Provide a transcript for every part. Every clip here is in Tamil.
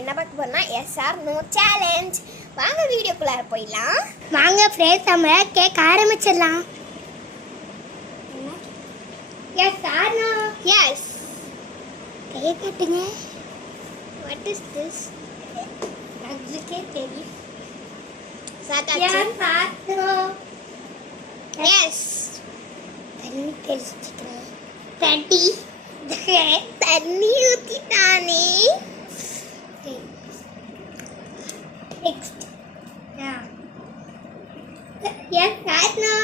என்ன பார்க்க போறோம்னா எஸ் ஆர் நோ சேலஞ்ச். வாங்க வீடியோக்குள்ள போயிடலாம். வாங்க ஃப்ரெண்ட்ஸ், நம்ம கேட்க ஆரம்பிச்சிடலாம். Yes or no? எஸ். கையை காட்டுங்க. What is this? அதுக்கே தெரியும். சாக்காச்சு. Yes or no? எஸ். தண்ணி தெளிச்சிட்டேன். தண்ணி தண்ணி ஊத்திட்டானே. Next. Yes or no?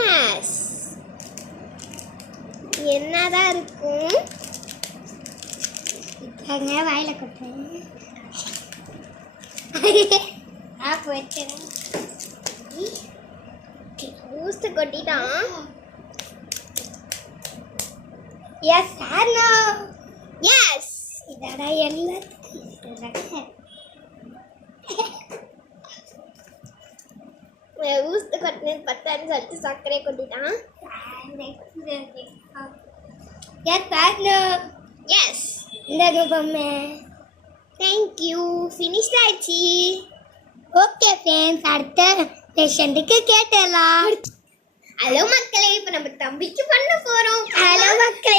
Yes. என்னதான் இருக்கும்? இதாங்க வாயில கொட்டுறேன். போயிடுறேன். ஊஸ்து கொட்டிட்டான். Yes or no? எஸ். இதோட எல்லாத்தையும் ஊஸ்து கொட்டினது பத்தான்னு சொல்லிட்டு சர்க்கரையை கொட்டிட்டான். Yes or no? எஸ். இந்த ரூபமே. தேங்க்யூ. ஃபினிஷ் ஆயிடுச்சு. ஓகே ஃப்ரெண்ட்ஸ், அடுத்த பேஷண்ட்டுக்கு கேட்டலாம். ஹலோ மக்களே, இப்போ நம்ம தம்பிக்கு பண்ண போறோம். ஹலோ மக்களே,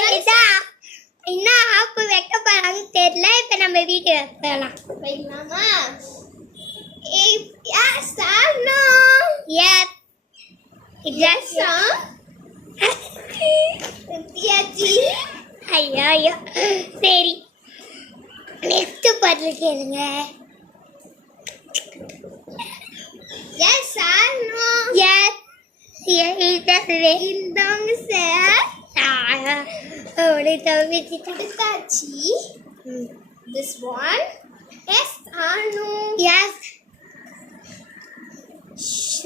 இன்னும் ஆப்பு வைக்க போறாங்கன்னு தெரியல. இப்போ நம்ம வீடியோ போகலாம். போயிடலாமா? Yes or no? Yes. Yes ஆ? நித்யாஜி. ஐயோ ஐயோ, சரி. நெக்ஸ்ட் பதில் கேளுங்க. Yes or no? எஸ். இந்தாங்க சார். எடுத்தாச்சு. This one. Yes or no? Yes.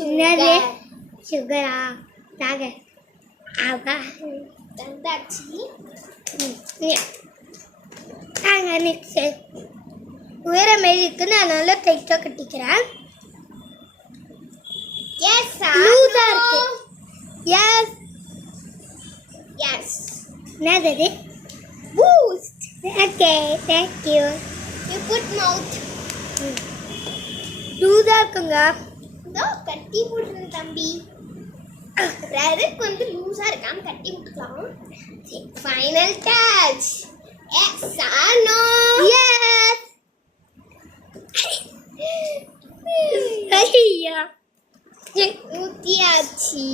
என்னது? சுகரா? நாங்க ஆபா தந்தாச்சு. நாங்க நெக்ஸ்ட் உயரம் இருக்குன்னு அதனால டைட்டாக கட்டிக்கிறேன். Yes or லூசா no? இருக்கு. எஸ். Yes. என்னது இது? Boost. Okay, thank you. You put mouth. லூசா இருக்குங்க. இதோ கட்டி விடுறேன் தம்பி. ரருக்கு வந்து லூஸா இருக்காம கட்டி விட்டுக்கலாம். Final touch. Yes or no? Yes. ஐயா ஊத்தியாச்சு.